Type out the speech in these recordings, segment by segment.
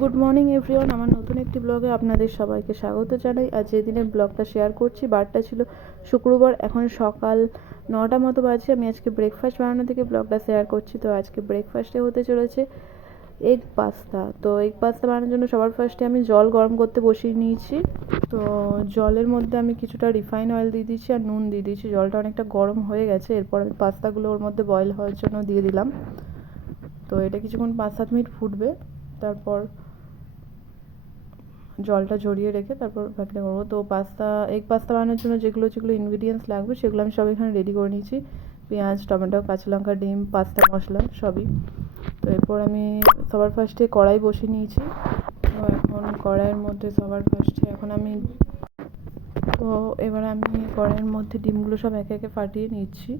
Good morning everyone, আমার নতুন একটি ব্লগে আপনাদের সবাইকে স্বাগত জানাই। আজ যে দিনের ব্লগটা শেয়ার করছি, বারটা ছিল শুক্রবার, এখন সকাল 9টা মতো বাজে। আমি আজকে ব্রেকফাস্ট বানানো থেকে ব্লগটা শেয়ার করছি। তো আজকে ব্রেকফাস্টে হতে চলেছে এগ পাস্তা। তো এগ পাস্তা বানানোর জন্য সবার ফার্স্টে আমি জল গরম করতে বসিয়ে নিয়েছি। তো জলের মধ্যে আমি কিছুটা রিফাইন অয়েল দিয়ে দিচ্ছি আর নুন দিয়ে দিচ্ছি। জলটা অনেকটা গরম হয়ে গেছে, এরপর আমি পাস্তাগুলো ওর মধ্যে বয়েল হওয়ার জন্য দিয়ে দিলাম। তো এটা কিছুক্ষণ 5-7 মিনিট ফুটবে, তারপর জলটা ঝরিয়ে রেখে তারপর বাকিটা করবো। তো এগ পাস্তা বানানোর জন্য যেগুলো ইনগ্রিডিয়েন্টস লাগবে সেগুলো আমি সব এখানে রেডি করে নিয়েছি। পেঁয়াজ, টমেটো, কাঁচা লঙ্কা, ডিম, পাস্তা মশলা সবই। তো এরপর আমি সবার ফার্স্টে কড়াই বসিয়ে নিয়েছি। তো এখন কড়াইয়ের মধ্যে এবার আমি কড়াইয়ের মধ্যে ডিমগুলো সব একে একে ফাটিয়ে নিচ্ছি।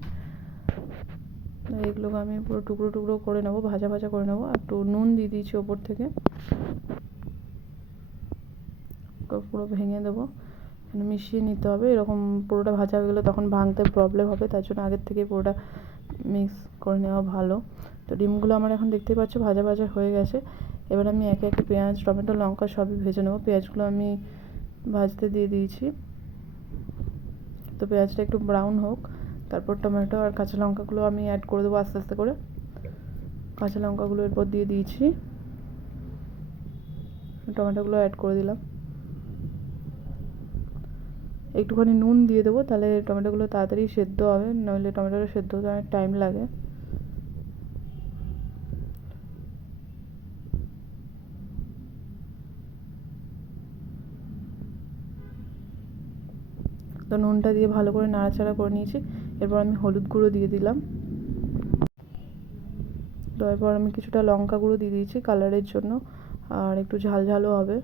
তো এগুলোকে আমি পুরো টুকরো টুকরো করে নেবো, ভাজা ভাজা করে নেবো। একটু নুন দিয়ে দিয়েছি ওপর থেকে, পুরো ভেঙে দেবো, মিশিয়ে নিতে হবে। এরকম পুরোটা ভাজা হয়ে গেলে তখন ভাঙতে প্রবলেম হবে, তার জন্য আগের থেকে পুরোটা মিক্স করে নেওয়া ভালো। তো ডিমগুলো আমার এখন দেখতেই পাচ্ছ ভাজা ভাজা হয়ে গেছে। এবার আমি একে একে পেঁয়াজ, টমেটো, লঙ্কা সবই ভেজে নেবো। পেঁয়াজগুলো আমি ভাজতে দিয়ে দিয়েছি। তো পেঁয়াজটা একটু ব্রাউন হোক, তারপর টমেটো আর কাঁচা লঙ্কাগুলো আমি অ্যাড করে দেবো আস্তে আস্তে করে। কাঁচা লঙ্কাগুলো এরপর দিয়ে দিয়েছি, টমেটোগুলো অ্যাড করে দিলাম। একটুখানি নুন দিয়ে দেবো, তাহলে টমেটোগুলো তাড়াতাড়ি সেদ্ধ হবে, নইলে টমেটোটা সেদ্ধ হতে অনেক টাইম লাগে। তো নুনটা দিয়ে ভালো করে নাড়াচাড়া করে নিয়েছি। এরপর আমি হলুদ গুঁড়ো দিয়ে দিলাম। তো এরপর আমি কিছুটা লঙ্কা গুঁড়ো দিয়ে দিয়েছি কালারের জন্য, আর একটু ঝাল ঝালও হবে।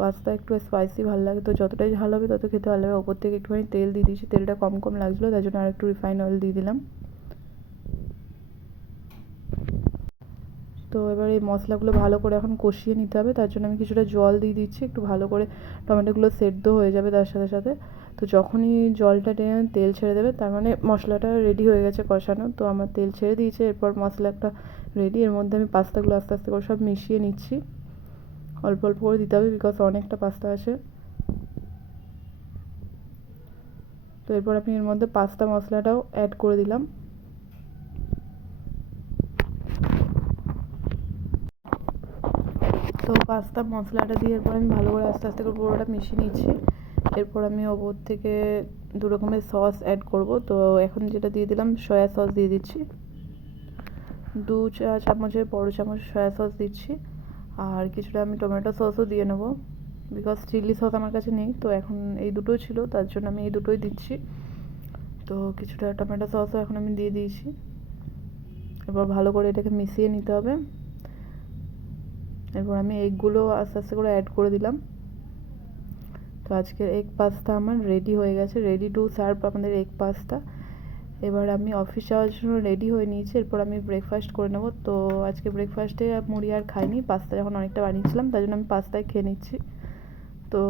পাস্তা একটু স্পাইসি ভালো লাগে, তো যতটাই ঝাল হবে তত খেতে ভালো লাগে। ওপর থেকে একটুখানি তেল দিয়ে দিয়েছি, তেলটা কম কম লাগছিলো তাই জন্য আর একটু রিফাইন অয়েল দিয়ে দিলাম। তো এবার এই মশলাগুলো ভালো করে এখন কষিয়ে নিতে হবে, তার জন্য আমি কিছুটা জল দিয়ে দিচ্ছি। একটু ভালো করে টমেটোগুলো সেদ্ধ হয়ে যাবে তার সাথে সাথে। তো যখনই জলটা টেনে তেল ছেড়ে দেবে, তার মানে মশলাটা রেডি হয়ে গেছে কষানো। তো আমার তেল ছেড়ে দিয়েছে, এরপর মশলাটা রেডি। এর মধ্যে আমি পাস্তাগুলো আস্তে আস্তে করে সব মিশিয়ে নিচ্ছি। অল্প অল্প করে দিতে হবে, বিকজ অনেকটা পাস্তা আছে। তো এরপর আমি এর মধ্যে পাস্তা মশলাটাও অ্যাড করে দিলাম। তো পাস্তা মশলাটা দিয়ে এরপর আমি ভালো করে আস্তে আস্তে করে পুরোটা মিশিয়ে নিচ্ছি। এরপর আমি ওপর থেকে 2 রকমের সস অ্যাড করব। তো এখন যেটা দিয়ে দিলাম, সয়া সস দিয়ে দিচ্ছি। 2 চা চামচের বড় চামচ সয়া সস দিচ্ছি। আর কিছুটা আমি টমেটো সসও দিয়ে নেবো, বিকজ চিলি সস আমার কাছে নেই। তো এখন এই দুটো ছিল, তার জন্য আমি এই দুটোই দিচ্ছি। তো কিছুটা টমেটো সসও এখন আমি দিয়ে দিয়েছি। এরপর ভালো করে এটাকে মিশিয়ে নিতে হবে। এরপর আমি এগগুলো আস্তে আস্তে করে অ্যাড করে দিলাম। তো আজকের এগ পাস্তা আমার রেডি হয়ে গেছে, রেডি টু সার্ভ আমাদের এগ পাস্তা। এবার আমি অফিস যাওয়ার জন্য রেডি হয়ে নিয়েছি, এরপর আমি ব্রেকফাস্ট করে নেবো। তো আজকে ব্রেকফাস্টে মুড়ি আর খাইনি, পাস্তা যখন অনেকটা বানিয়েছিলাম তাই জন্য আমি পাস্তায় খেয়ে নিচ্ছি। তো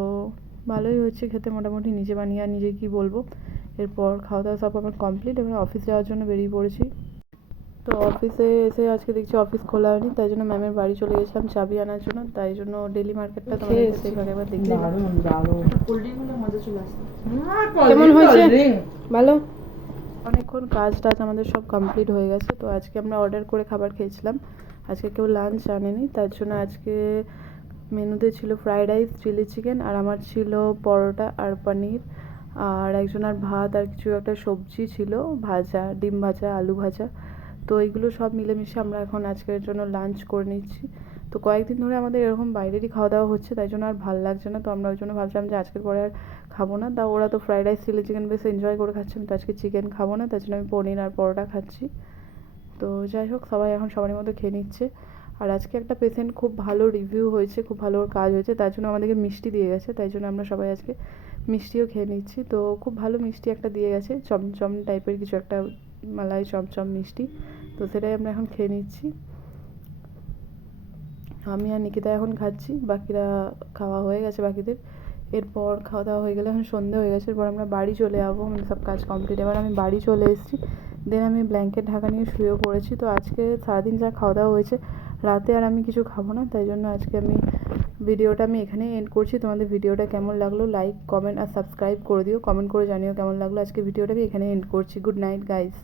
ভালোই হচ্ছে খেতে, মোটামুটি নিজে বানিয়ে আর নিজে কী বলবো। এরপর খাওয়া দাওয়া সব আমার কমপ্লিট, এবার অফিস যাওয়ার জন্য বেরিয়ে পড়েছি। তো অফিসে এসে আজকে দেখছি অফিস খোলা হয়নি, তাই জন্য ম্যামের বাড়ি চলে গেছিলাম চাবি আনার জন্য। তাই জন্য ডেলি মার্কেটটা তোমাদেরকে সেইভাবে একবার দেখলাম। কেমন হয়েছে? ভালো। অনেকক্ষণ কাজ টাজ আমাদের সব কমপ্লিট হয়ে গেছে। তো আজকে আমরা অর্ডার করে খাবার খেয়েছিলাম, আজকে কেউ লাঞ্চ আনেনি, তার জন্য আজকে মেনুতে ছিল ফ্রাইড রাইস, চিলি চিকেন, আর আমার ছিল পরোটা আর পনির, আর একজনের ভাত আর কিছু একটা সবজি ছিল, ভাজা, ডিম ভাজা, আলু ভাজা। তো এইগুলো সব মিলেমিশে আমরা এখন আজকের জন্য লাঞ্চ করে নিচ্ছি। তো কয়েকদিন ধরে আমাদের এরকম বাইরেরই খাওয়া দাওয়া হচ্ছে, তাই জন্য আর ভালো লাগছে না। তো আমরা ওই জন্য ভাবছিলাম যে আজকের পরে আর খাবো না। তা ওরা তো ফ্রাইড রাইস, চিলি চিকেন বেশ এনজয় করে খাচ্ছেন, তো আজকে চিকেন খাবো না, তার জন্য আমি পনির আর পরোটা খাচ্ছি। তো যাই হোক, সবাই এখন সবারই মতো খেয়ে নিচ্ছে। আর আজকে একটা পেশেন্ট খুব ভালো রিভিউ হয়েছে, খুব ভালো ওর কাজ হয়েছে, তার জন্য আমাদেরকে মিষ্টি দিয়ে গেছে, তাই জন্য আমরা সবাই আজকে মিষ্টিও খেয়ে নিচ্ছি। তো খুব ভালো মিষ্টি একটা দিয়ে গেছে, চমচম টাইপের কিছু একটা, মালাই চমচম মিষ্টি। তো সেটাই আমরা এখন খেয়ে নিচ্ছি। আমি আর নিকিতা এখন খাচ্ছি, বাকিরা খাওয়া হয়ে গেছে বাকিদের। এরপর খাওয়া দাওয়া হয়ে গেলে এখন সন্ধে হয়ে গেছে, এরপর আমরা বাড়ি চলে যাবো, আমাদের সব কাজ কমপ্লিট। এবার আমি বাড়ি চলে এসেছি, দেন আমি ব্ল্যাঙ্কেট ঢাকা নিয়ে শুয়ে পড়েছি। তো আজকে সারাদিন যা খাওয়া দাওয়া হয়েছে, রাতে আর আমি কিছু খাবো না, তাই জন্য আজকে ভিডিওটা আমি এখানেই এন্ড করছি। তোমাদের ভিডিওটা কেমন লাগলো লাইক কমেন্ট আর সাবস্ক্রাইব করে দিও, কমেন্ট করে জানিও কেমন লাগলো। আজকে ভিডিওটা আমি এখানেই এন্ড করছি। Good night guys.